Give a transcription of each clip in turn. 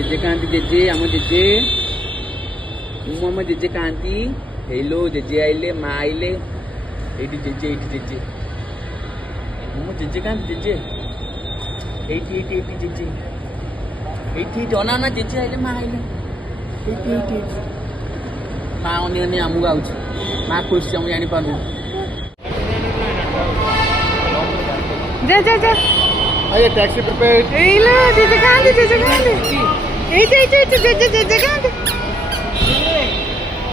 JJ कांती JJ आम JJ आम JJ कांती hello JJ आइले माँ आइले एटी जेजे आम जेजे कांती जेजे एटी जेजे एटी अना ना जेजे आइले माँ आइले एटी माँ अने आमको आउच माँ खुश मुझे जानी पार्नु जा जा जा आइए टैक्सी प्रिपेयर एला जेजे कांदी ए जे जेजे कांदी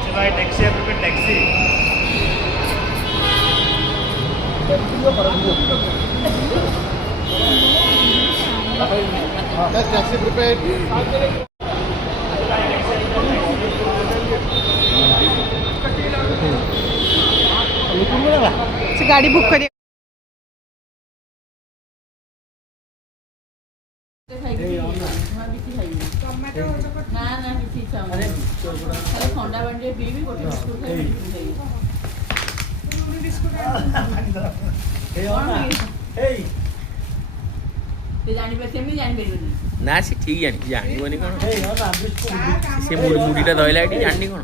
चलो आइए taxi prepare taxi taxi prepare से गाड़ी बुक करिए थंडा पानी पीबी गोटे बिस्कुट ना से ठीक जानी कौन से मुड़ीटा धरला ये जानी कौन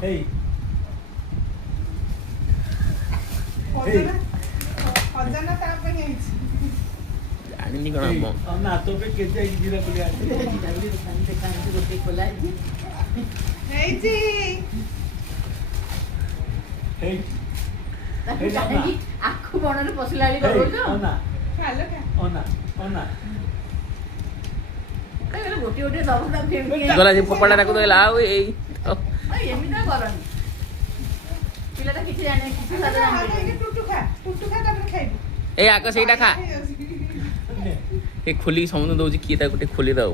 जानी कौन आखु बण पशिला गोटे गोटे गला से पपाड़ा डाक देला आ ए एमती करनी पिलाटा किसी जाने किसी ए आका सेटा खा ए खोली समुद्र दउची किए ता गोटे खोली दउ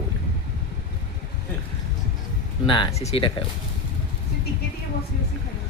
ना से सेटा खाओ से टिके टिके बसी बसी खाइबो